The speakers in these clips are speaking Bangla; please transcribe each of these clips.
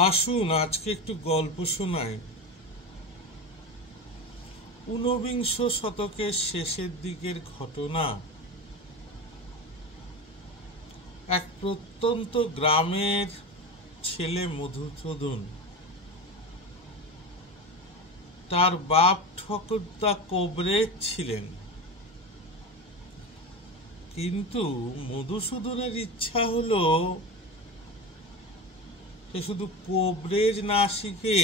আসুন আজকে একটু গল্প শোনাই। ঊনবিংশ শতকের শেষের দিকের ঘটনা। এক প্রত্যন্ত গ্রামের ছেলে মধুসূদন, তার বাপ ঠকুরদা কবরেজ ছিলেন। কিন্তু মধুসূদনের ইচ্ছা হলো সে শুধু কবরেজ না শিখে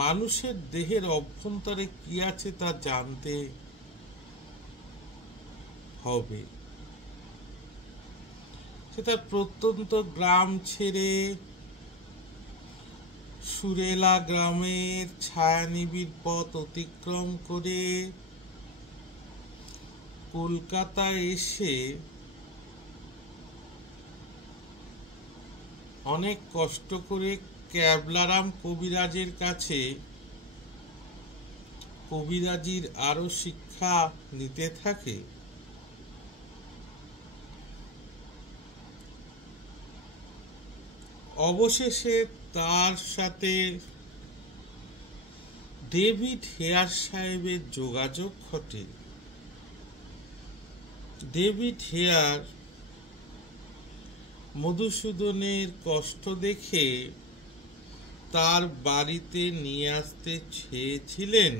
মানুষের দেহের অভ্যন্তরে কি আছে তা জানতে হবে। সে তার প্রত্যন্ত গ্রাম ছেড়ে সুরেলা গ্রামের ছায়ানিবিড় পথ অতিক্রম করে কলকাতায় এসে অনেক কষ্ট করে ক্যাবলারাম কবিরাজের কাছে কবিরাজির আরো শিক্ষা নিতে থাকে। অবশেষে তার সাথে ডেভিড হেয়ার সাহেবের যোগাযোগ ঘটে। ডেভিড হেয়ার মধুসূদনের কষ্ট দেখে তার বাড়িতে নিয়ে আসতে চেয়েছিলেন,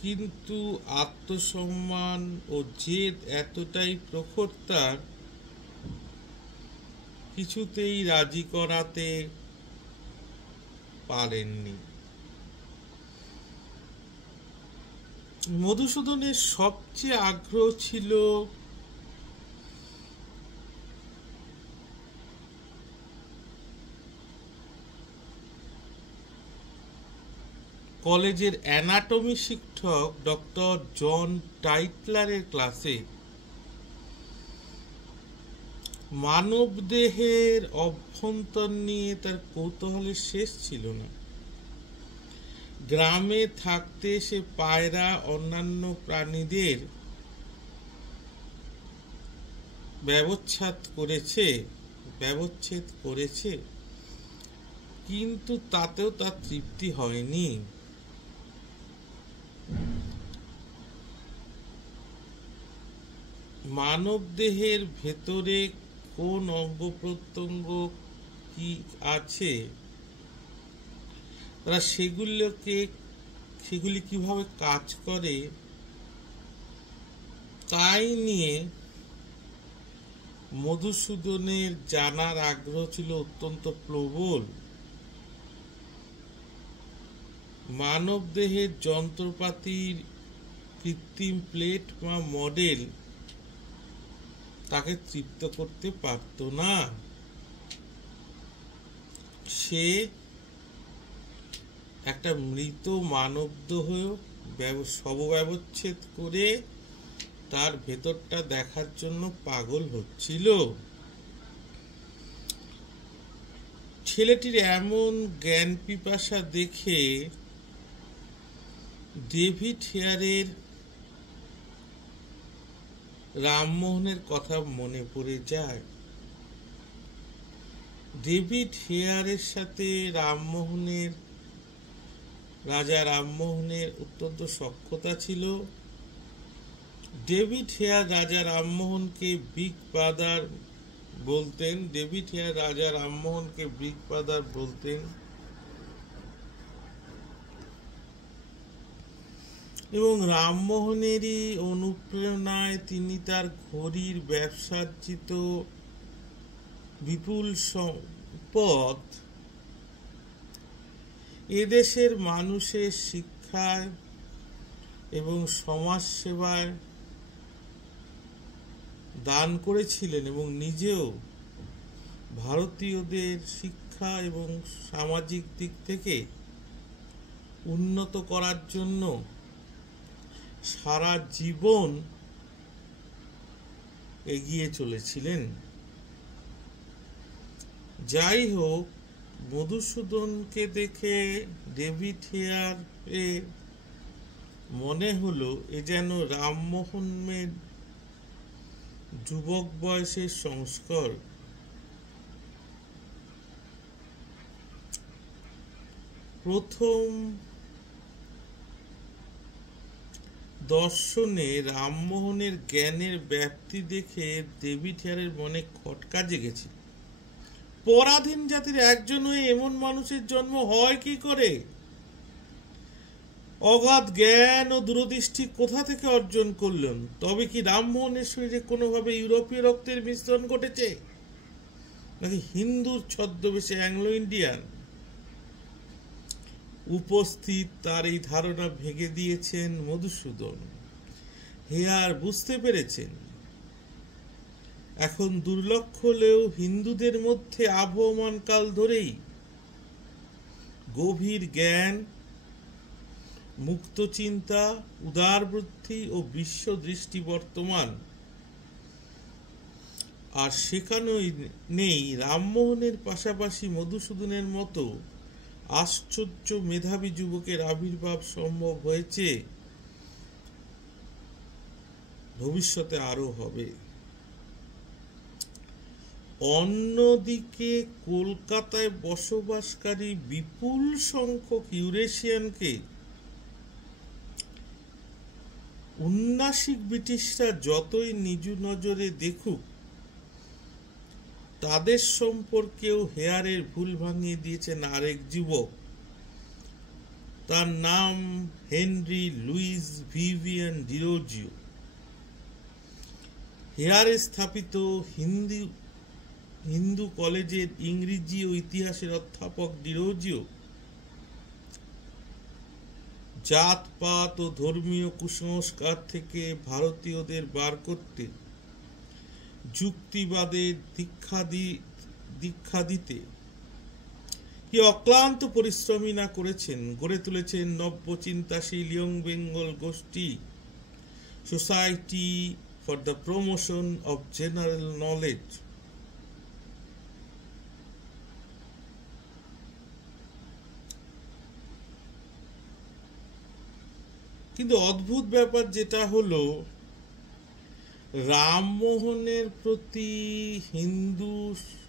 কিন্তু আত্মসম্মান ও জেদ এতটাই প্রখর তার, কিছুতেই রাজি করাতে পারেননি। মধুসূদনের সবচেয়ে আগ্রহ ছিল কলেজের অ্যানাটমি শিক্ষক ডক্টর জন টাইটলারের ক্লাসে। মানবদেহের অভ্যন্তর নিয়ে তার কৌতূহলের শেষ ছিল না। গ্রামে থাকতে সে পায়রা অন্যান্য প্রাণীদের ব্যবচ্ছেদ করেছে, কিন্তু তাতেও তার তৃপ্তি হয়নি। মানবদেহের ভেতরে কোন অঙ্গ প্রত্যঙ্গ কি আছে, তারা সেগুলি কিভাবে কাজ করে তাই নিয়ে মধুসূদনের জানার আগ্রহ ছিল অত্যন্ত প্রবল। মানবদেহের যন্ত্রপাতির কৃত্রিম প্লেট বা মডেল তাকে তৃপ্ত করতে পারত না। সে একটা মৃত মানবদেহ শবব্যবচ্ছেদ করে তার ভেতরটা দেখার জন্য পাগল হচ্ছিল। ছেলেটির এমন জ্ঞান পিপাসা দেখে ডেভিড হেয়ারের রামমোহনের কথা মনে পড়ে যায়। ডেভিড হেয়ারের সাথে রাজা রামমোহনের অত্যন্ত সখ্যতা ছিল। ডেভিড হেয়ার রাজা রামমোহনকে বিগ ব্রাদার বলতেন, এবং রামমোহনেরই অনুপ্রেরণায় তিনি তার ঘড়ির ব্যবসার্জিত বিপুল সম্পদ এদেশের মানুষের শিক্ষায় এবং সমাজ সেবায় দান করেছিলেন, এবং নিজেও ভারতীয়দের শিক্ষা এবং সামাজিক দিক থেকে উন্নত করার জন্য সারা জীবন এগিয়ে চলেছিলেন। যাই হোক, মধুসূদনকে দেখে ডেভিড হেয়ার মনে হলো এ যেন রামমোহনের যুবক বয়সের সংস্কার প্রথম দর্শনে রামমোহনের জ্ঞানের ব্যাপ্তি দেখে ডেভিড হেয়ারের মনে খটকা জেগেছিল। পরাধীন জাতির একজন হয়ে এমন মানুষের জন্ম হয় কি করে? অগাধ জ্ঞান ও দূরদৃষ্টি কোথা থেকে অর্জন করলেন? তবে কি রামমোহনের শরীরে কোনোভাবে ইউরোপীয় রক্তের মিশ্রণ ঘটেছে, নাকি হিন্দুর ছদ্মবেশে অ্যাংলো ইন্ডিয়ান? উপস্থিত তার এই ধারণা ভেঙে দিয়েছেন মধুসূদন। হেয়ার বুঝতে পেরেছেন এখন দুর্লক্ষ হলেও হিন্দুদের মধ্যে আবহমান কাল ধরেই গভীর জ্ঞান, মুক্ত চিন্তা, উদার বুদ্ধি ও বিশ্ব দৃষ্টি বর্তমান। আর সেখানেই নেই রামমোহনের পাশাপাশি মধুসূদনের মতো আশ্চর্য মেধাবী যুবকের আবির্ভাব সম্ভব হয়েছে, ভবিষ্যতে আরো হবে। অন্যদিকে কলকাতায় বসবাসকারী বিপুল সংখ্যক ইউরেশিয়ানকে উন্নাসিক ব্রিটিশরা যতই নিজ নজরে দেখুক, তাদের সম্পর্কেও হেয়ারের ভুল ভাঙিয়ে দিয়েছেন আরেক যুবক। তার নাম হেনরি লুইস ভিভিয়ান ডিরোজিও। হেয়ারে স্থাপিত হিন্দু কলেজের ইংরেজি ও ইতিহাসের অধ্যাপক ডিরোজিও জাতপাত ও ধর্মীয় কুসংস্কার থেকে ভারতীয়দের বার করতে যুক্তিবাদের দীক্ষা দিতে কি অক্লান্ত পরিশ্রমী না করেছেন। গড়ে তুলেছেন নব্য চিন্তাশীল ইয়ং বেঙ্গল গোষ্ঠী, society for the promotion of general knowledge. কিন্তু অদ্ভুত ব্যাপার যেটা হলো, রামমোহনের প্রতি হিন্দুদের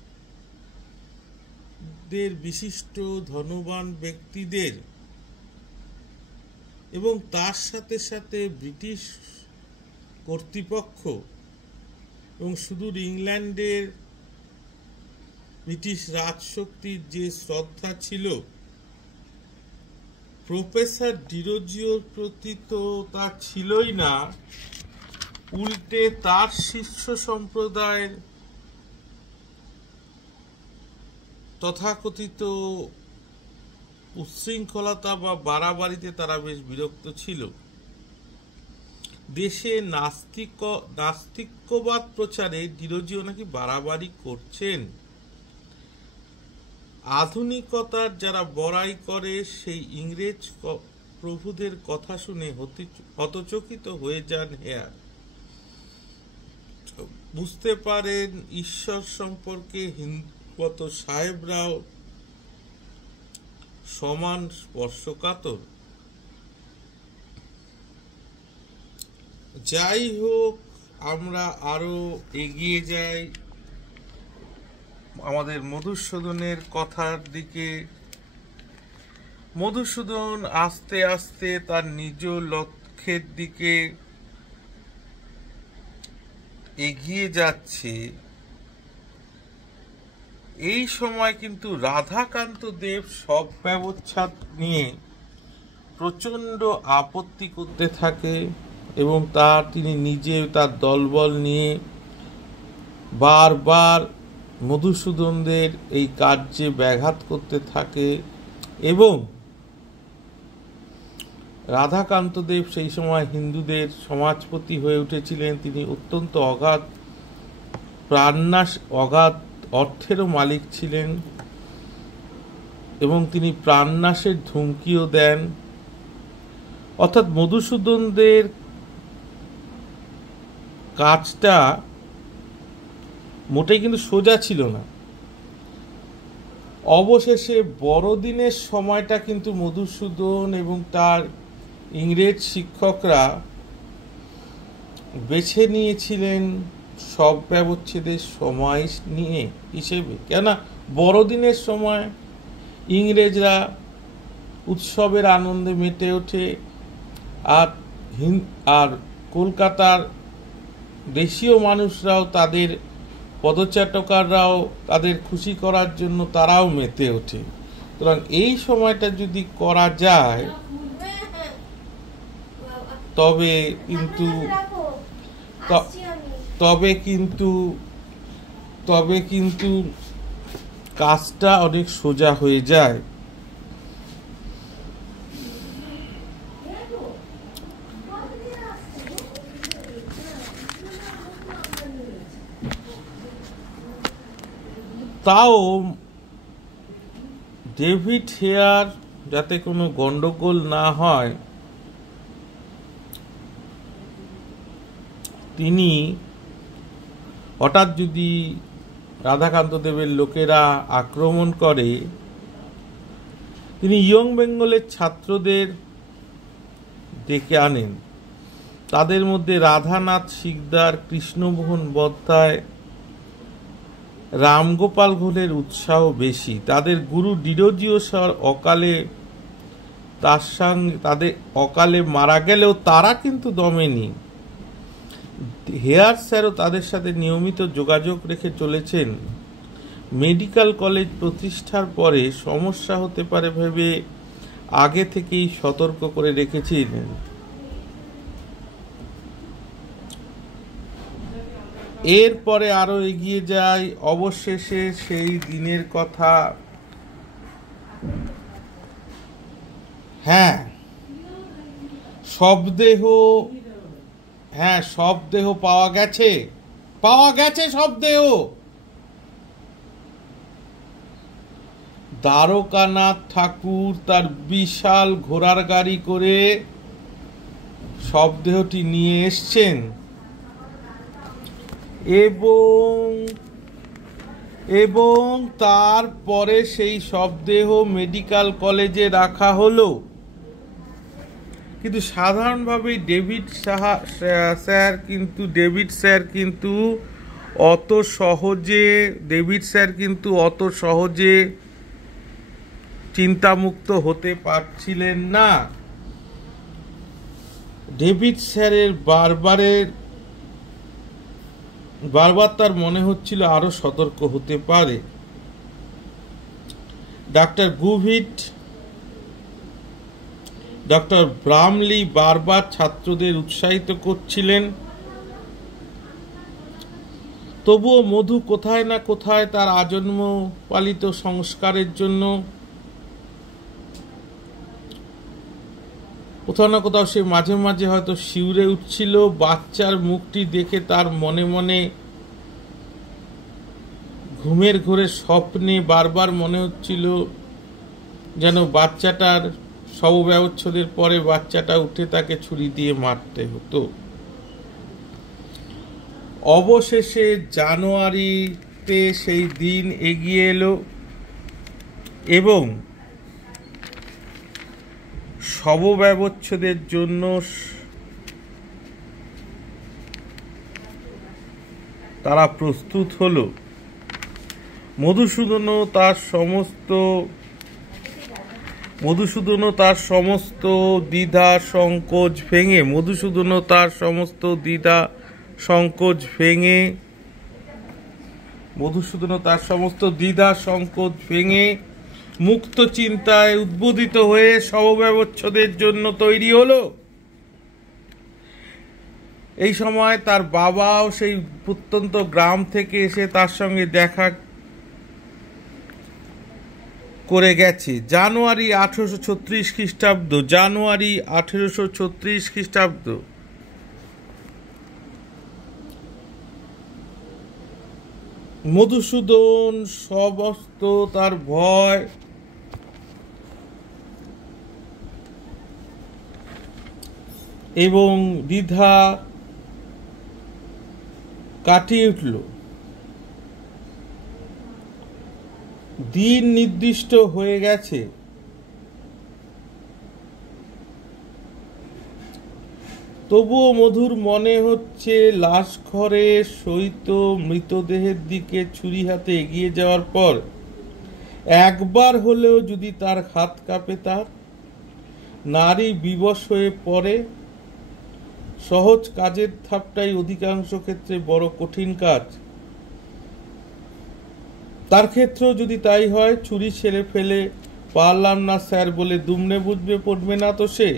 বিশিষ্ট ধনবান ব্যক্তিদের এবং তার সাথে সাথে ব্রিটিশ কর্তৃপক্ষ এবং সুদূর ইংল্যান্ডের ব্রিটিশ রাজশক্তির যে শ্রদ্ধা ছিল, প্রফেসর ডিরোজিওর প্রতি তো তা ছিলই না, উল্টে তার শিষ্য সম্প্রদায়ের তথাকথিত উচ্ছৃঙ্খলতা বা বাড়াবাড়িতে তারা বেশ বিরক্ত ছিল। দেশে নাস্তিক্যবাদ প্রচারে ডিরোজিও নাকি বাড়াবাড়ি করছেন। আধুনিকতার যারা বড়াই করে সেই ইংরেজ প্রভুদের কথা শুনে হতচকিত হয়ে যান হেয়ার। বুঝতে পারেন ঈশ্বর সম্পর্কে হিন্দুমত সাহেবরাও সমান স্পর্শকাতর। যাই হোক, আমরা আরো এগিয়ে যাই আমাদের মধুসূদনের কথার দিকে। মধুসূদন আস্তে আস্তে তার নিজ লক্ষ্যের দিকে এগিয়ে যাচ্ছে। এই সময় কিন্তু রাধাকান্ত দেব সব ব্যবচ্ছেদ নিয়ে প্রচন্ড আপত্তি করতে থাকে এবং তিনি নিজে তার দলবল নিয়ে বারবার মধুসূদনদের এই কার্যে ব্যাঘাত করতে থাকে। এবং রাধাকান্ত দেব সেই সময় হিন্দুদের সমাজপতি হয়ে উঠেছিলেন। তিনি অত্যন্ত অগাধ অর্থেরও মালিক ছিলেন এবং তিনি প্রাণনাশের ধুমকিও দেন। অর্থাৎ মধুসূদনদের কাজটা মোটেই কিন্তু সোজা ছিল না। অবশেষে বড়দিনের সময়টা কিন্তু মধুসূদন এবং তার ইংরেজ শিক্ষকরা বেছে নিয়েছিলেন সব ব্যবচ্ছেদের সময় নিয়ে হিসেবে, কেননা বড়দিনের সময় ইংরেজরা উৎসবের আনন্দে মেতে ওঠে, আর আর কলকাতার দেশীয় মানুষরাও, তাদের পদচাটকাররাও তাদের খুশি করার জন্য তারাও মেতে ওঠে। সুতরাং এই সময়টা যদি করা যায় তবে কিন্তু কাজটা অনেক সোজা হয়ে যায়। তাও ডেভিড হেয়ার যাতে কোনো গন্ডগোল না হয়, তিনি হঠাৎ যদি রাধাকান্ত দেবের লোকেরা আক্রমণ করে, তিনি ইয়ং বেঙ্গলের ছাত্রদের ডেকে আনেন। তাদের মধ্যে রাধানাথ শিকদার, কৃষ্ণমোহন বদ্দায়, রামগোপাল ঘোষের উৎসাহ বেশি। তাদের গুরু ডিরোজিও স্যার অকালে মারা গেলেও তারা কিন্তু দমেনি। হেয়ার স্যারও তাদের সাথে নিয়মিত যোগাযোগ রেখে চলেছেন। মেডিকেল কলেজ প্রতিষ্ঠার পরে সমস্যা হতে পারে ভেবে আগে থেকেই সতর্ক করে রেখেছিলেন। এরপরে আরো এগিয়ে যায়। অবশেষে সেই দিনের কথা, শবদেহ পাওয়া গেছে শবদেহ। দ্বারকানাথ ঠাকুর তার বিশাল ঘোড়ার গাড়ি করে শবদেহটি নিয়ে এসছেন এবং তারপরে সেই শবদেহ মেডিকেল কলেজে রাখা হলো। কিন্তু সাধারণভাবে ডেভিড স্যার কিন্তু অত সহজে চিন্তামুক্ত হতে পারছিলেন না। ডেভিড স্যারের বারবার তার মনে হচ্ছিল আরো সতর্ক হতে পারে। ডক্টর ব্রামলি বারবার ছাত্রদের উৎসাহিত করছিলেন। তবুও মধু কোথায় না কোথায় তার আজন্ম পালিত সংস্কারের জন্য কোথাও না কোথাও সে মাঝে মাঝে হয়তো শিউরে উঠছিল। বাচ্চার মুখটি দেখে তার মনে মনে ঘুমের ঘোরে স্বপ্নে বারবার মনে হচ্ছিল যেন বাচ্চাটার শবব্যবচ্ছেদের পরে বাচ্চাটা উঠে তাকে ছুরি দিয়ে মারতে হতো। অবশেষে জানুয়ারিতে সেই দিন এগিয়ে এলো এবং শবব্যবচ্ছেদের জন্য তারা প্রস্তুত হলো। মধুসূদনও তার সমস্ত দ্বিধা সংকোচ ভেঙে মুক্ত চিন্তায় উদ্বোধিত হয়ে শবব্যবচ্ছেদের জন্য তৈরি হলো। এই সময় তার বাবাও সেই প্রত্যন্ত গ্রাম থেকে এসে তার সঙ্গে দেখা করে গেছে। জানুয়ারি 1836 খ্রিস্টাব্দ। মধুসূদন সমস্ত তার ভয় এবং দ্বিধা কাটিয়ে উঠল। দিন নির্দিষ্ট হয়ে গেছে। তবুও মধুর মনে হচ্ছে লাশ ঘরে শয়িত মৃতদেহের দিকে ছুরি হাতে এগিয়ে যাওয়ার পর একবার হলেও যদি তার হাত কাঁপে, তার নারী বিবশ হয়ে পড়ে। সহজ কাজের ধাপটাই অধিকাংশ ক্ষেত্রে বড় কঠিন কাজ। তার ক্ষেত্রেও যদি তাই হয়, ছুরি ছেড়ে ফেলে পারলাম না স্যার বলে দুমড়ে বুঝবে পড়বে না তো সে।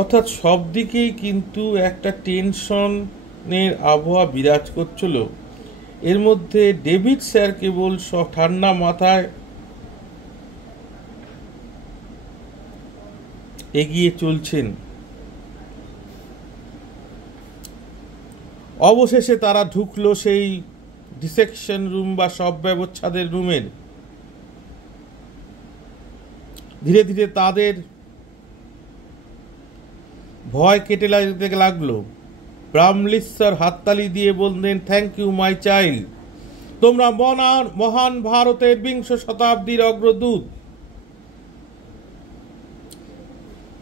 অর্থাৎ সব দিকেই কিন্তু একটা টেনশনের আবহাওয়া বিরাজ করছিল। এর মধ্যে ডেভিড স্যার কেবল ঠান্ডা মাথায় এগিয়ে চলছেন। অবশেষে তারা ঢুকলো সেই ডিসেকশন রুম বা সব ব্যবচ্ছেদের রুমের। ধীরে ধীরে তাদের ভয় কেটে যেতে লাগলো। ব্রামলিস স্যার হাততালি দিয়ে বললেন, থ্যাংক ইউ মাই চাইল্ড, তোমরা মহান ভারতের বিংশ শতাব্দীর অগ্রদূত।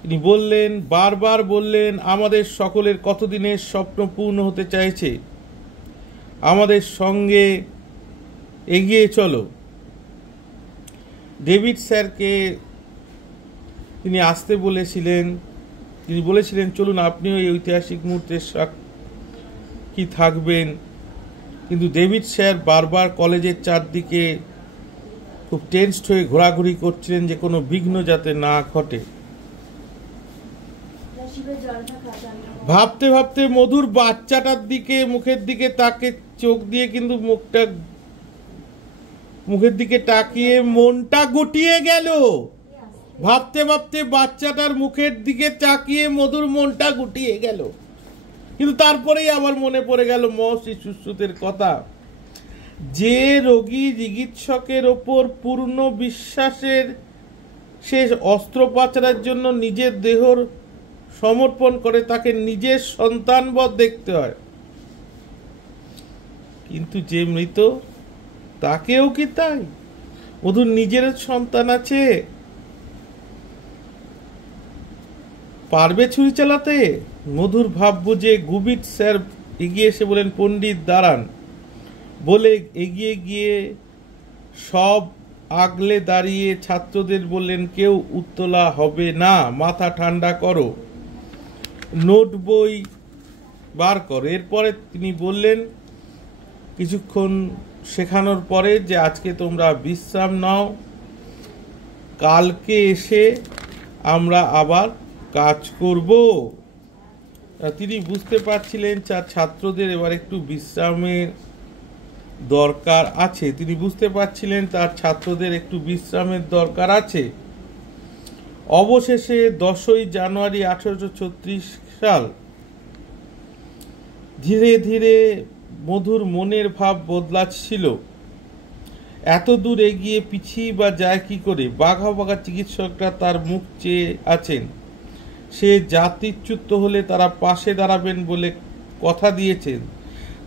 তিনি বললেন, বারবার বললেন, আমাদের সকলের কতদিনের স্বপ্ন পূর্ণ হতে চাইছে, আমাদের সঙ্গে এগিয়ে চলো। ডেভিড স্যারকে তিনি আসতে বলেছিলেন। তিনি বলেছিলেন, চলুন আপনিও এই ঐতিহাসিক মুহূর্তের সাক্ষী থাকবেন। কিন্তু ডেভিড স্যার বারবার কলেজের চারদিকে খুব টেনসড হয়ে ঘোরাঘুরি করছিলেন যে কোনো বিঘ্ন যাতে না ঘটে। ভাবতে ভাবতে মধুর বাচ্চাটার দিকে, মুখের দিকে তাকে চোখ দিয়ে কিন্তু মুখের দিকে তাকিয়ে মনটা গুটিয়ে গেল। ভাবতে ভাবতে বাচ্চাটার মুখের দিকে তাকিয়ে মধুর মনটা গুটিয়ে গেল। কিন্তু তারপরেই আবার মনে পড়ে গেল মহর্ষি সুশ্রুতের কথা, যে রোগী চিকিৎসকের ওপর পূর্ণ বিশ্বাসের সে অস্ত্রোপচারের জন্য নিজের দেহর সমর্পণ করে, তাকে নিজের সন্তানবৎ দেখতে হয়। কিন্তু যে মৃত, তাকেও কি তাই? মধুর নিজের সন্তান আছে, পারবে ছুরি চালাতে? মধুর ভাব বুঝে গুবিট স্যার এগিয়ে এসে বলেন, পণ্ডিত দাঁড়ান। বলে এগিয়ে গিয়ে সব আগলে দাঁড়িয়ে ছাত্রদের বললেন, কেউ উত্তলা হবে না, মাথা ঠান্ডা করো, নোট বই বার করো। এরপরে তিনি বললেন কিছুক্ষণ শেখানোর পরে যে আজকে তোমরা বিশ্রাম নাও, কালকে এসে আমরা আবার কাজ করব। তিনি বুঝতে পারছিলেন ছাত্রদের এবার একটু বিশ্রামের দরকার আছে। তিনি বুঝতে পারছিলেন তার ছাত্রদের একটু বিশ্রামের দরকার আছে। অবশেষে 10ই জানুয়ারি 1836 সাল। ধীরে ধীরে মধুর মনের ভাব বদলাচ্ছিল। এত দূর এগিয়ে পিছিয়ে বা যায় কি করে? বাঘা বাঘা চিকিৎসকরা তার মুখ চেয়ে আছেন। সে জাতিচ্যুত হলে তারা পাশে দাঁড়াবেন বলে কথা দিয়েছেন।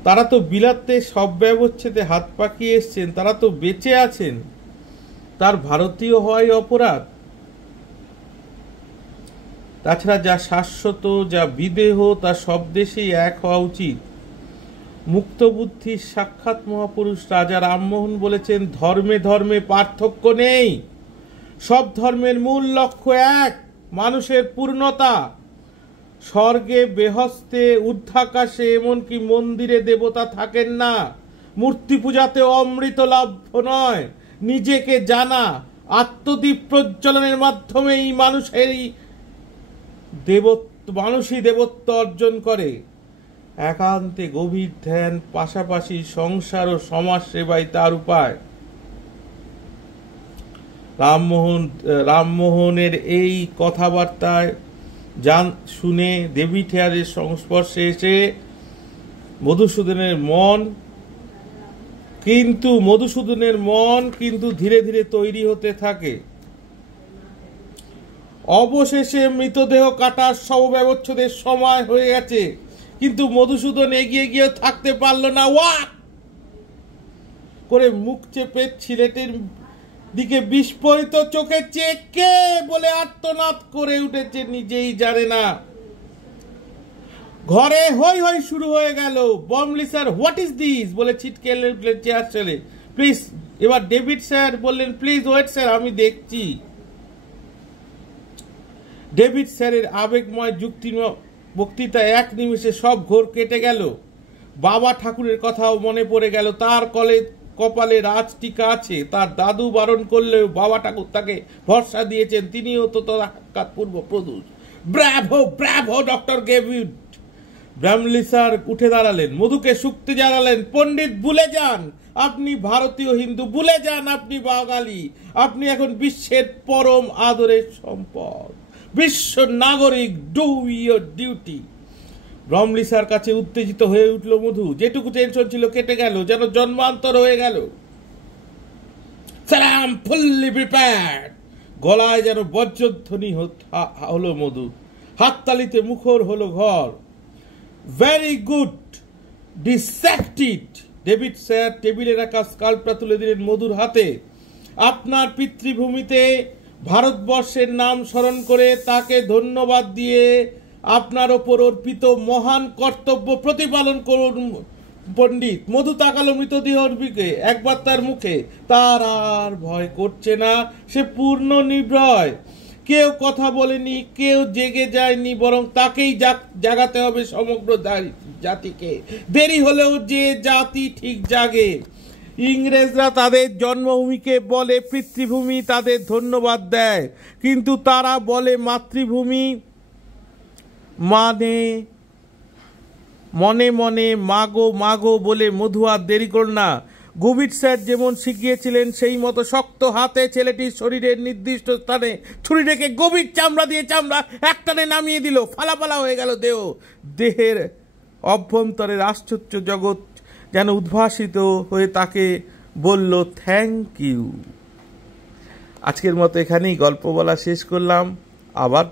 তারা তো বিলাতে সব ব্যবচ্ছেদে হাত পাকিয়ে এসছেন, তারা তো বেঁচে আছেন। তার ভারতীয় হওয়াই অপরাধ। তাছাড়া যা শাশ্বত, যা বিদেহ, তা সব দেশেই এক হওয়া উচিত। মুক্ত বুদ্ধির সাক্ষাৎ মহাপুরুষ রাজা রামমোহন বলেছেন, ধর্মে ধর্মে পার্থক্য নেই, সব ধর্মের মূল লক্ষ্য এক, মানুষের পূর্ণতা। স্বর্গে বেহস্তে ঊর্ধ্বাকাশে এমনকি মন্দিরে দেবতা থাকেন না। মূর্তি পূজাতে অমৃত লাভ্য নয়, নিজেকে জানা, আত্মদীপ প্রজ্বলনের মাধ্যমেই মানুষই দেবত্ব অর্জন করে। একান্তে গভীর ধ্যান, পাশাপাশি সংসার ও সমাজ সেবাই তার উপায়। রামমোহনের এই কথাবার্তায় শুনে ডেভিড হেয়ারের সংস্পর্শে এসে মধুসূদনের মন কিন্তু ধীরে ধীরে তৈরি হতে থাকে। অবশেষে মৃতদেহ কাটার শবব্যবচ্ছেদের সময় হয়ে গেছে, কিন্তু মধুসূদন এগিয়ে গিয়ে থাকতে পারল না। ওয়াক করে মুখ চেপে দিকে বিস্ফোরিত চোখে চেয়ে কে বলে আর্তনাদ করে উঠেছে নিজেই জানে না। ঘরে হই হই শুরু হয়ে গেল। বমলি স্যার, হোয়াট ইজ দিস বলে ছিটকে এলেন চেয়ার ছেড়ে। প্লিজ, এবার ডেভিড স্যার বললেন, প্লিজ ওয়েট স্যার, আমি দেখছি। ডেভিড স্যারের আবেগময় যুক্তিময় বক্তৃতা এক নিমেষে সব ঘোর কেটে গেল। বাবা ঠাকুরের কথাও মনে পড়ে গেল। তার কপালে রাজ টিকা আছে। তার দাদু বারণ করলেও বাবা ঠাকুর তাকে ভরসা দিয়েছেন। তিনিও তো তার পূর্ব প্রদূষ। ব্র্যাভো ব্র্যাভো ডক্টর গেভিড। ব্রামলি স্যার উঠে দাঁড়ালেন, মধুকে শুকতে জানালেন, পণ্ডিত ভুলে যান আপনি ভারতীয় হিন্দু, ভুলে যান আপনি বাঙালি। আপনি এখন বিশ্বের পরম আদরের সম্পদ, বিশ্ব নাগরিক। Do your duty. ব্রামলি স্যার কাছে উত্তেজিত হয়ে উঠল মধু। যেটুকু টেনশন ছিল কেটে গেল, যেন জন্মান্তর হয়ে গেল। সালাম, ফুল্লি প্রিপেয়ার্ড। গলায় যেন বজ্রধ্বনি হলো মধু। হাততালিতে মুখর হলো ঘর। Very good, ডিসেক্টেড। ডেভিড স্যার টেবিলে রাখা স্কাল্পটা তুলে দিলেন মধুর হাতে। আপনার পিতৃভূমিতে ভারতবর্ষের নাম স্মরণ করে তাকে ধন্যবাদ দিয়ে আপনার ওপর অর্পিত মহান কর্তব্য প্রতিপালন করুন পণ্ডিত। মধু তাকালো মৃতদেহর দিকে একবার তার মুখে। তার আর ভয় করছে না, সে পূর্ণ নির্ভয়। কেউ কথা বলেনি, কেউ জেগে যায়নি, বরং তাকেই জাগাতে হবে সমগ্র জাতিকে। দেরি হলেও যে জাতি ঠিক জাগে। ইংরেজরা তাদের জন্মভূমিকে বলে পিতৃভূমি, তাদের ধন্যবাদ দেয়, কিন্তু তারা বলে মাতৃভূমি। মনে মনে মাগো মাগো বলে মধু আর দেরি করল না। গভীর স্যার যেমন শিখিয়েছিলেন সেই মতো শক্ত হাতে ছেলেটির শরীরের নির্দিষ্ট স্থানে ছুরি রেখে গভীর চামড়া দিয়ে চামড়া একটানে নামিয়ে দিল। ফালাফালা হয়ে গেল দেহ। দেহের অভ্যন্তরের আশ্চর্য জগৎ যেন উদ্ভাসিত হয়ে তাকে বলল, থ্যাংক ইউ। আজকের মতো এখানেই গল্প বলা শেষ করলাম। আবার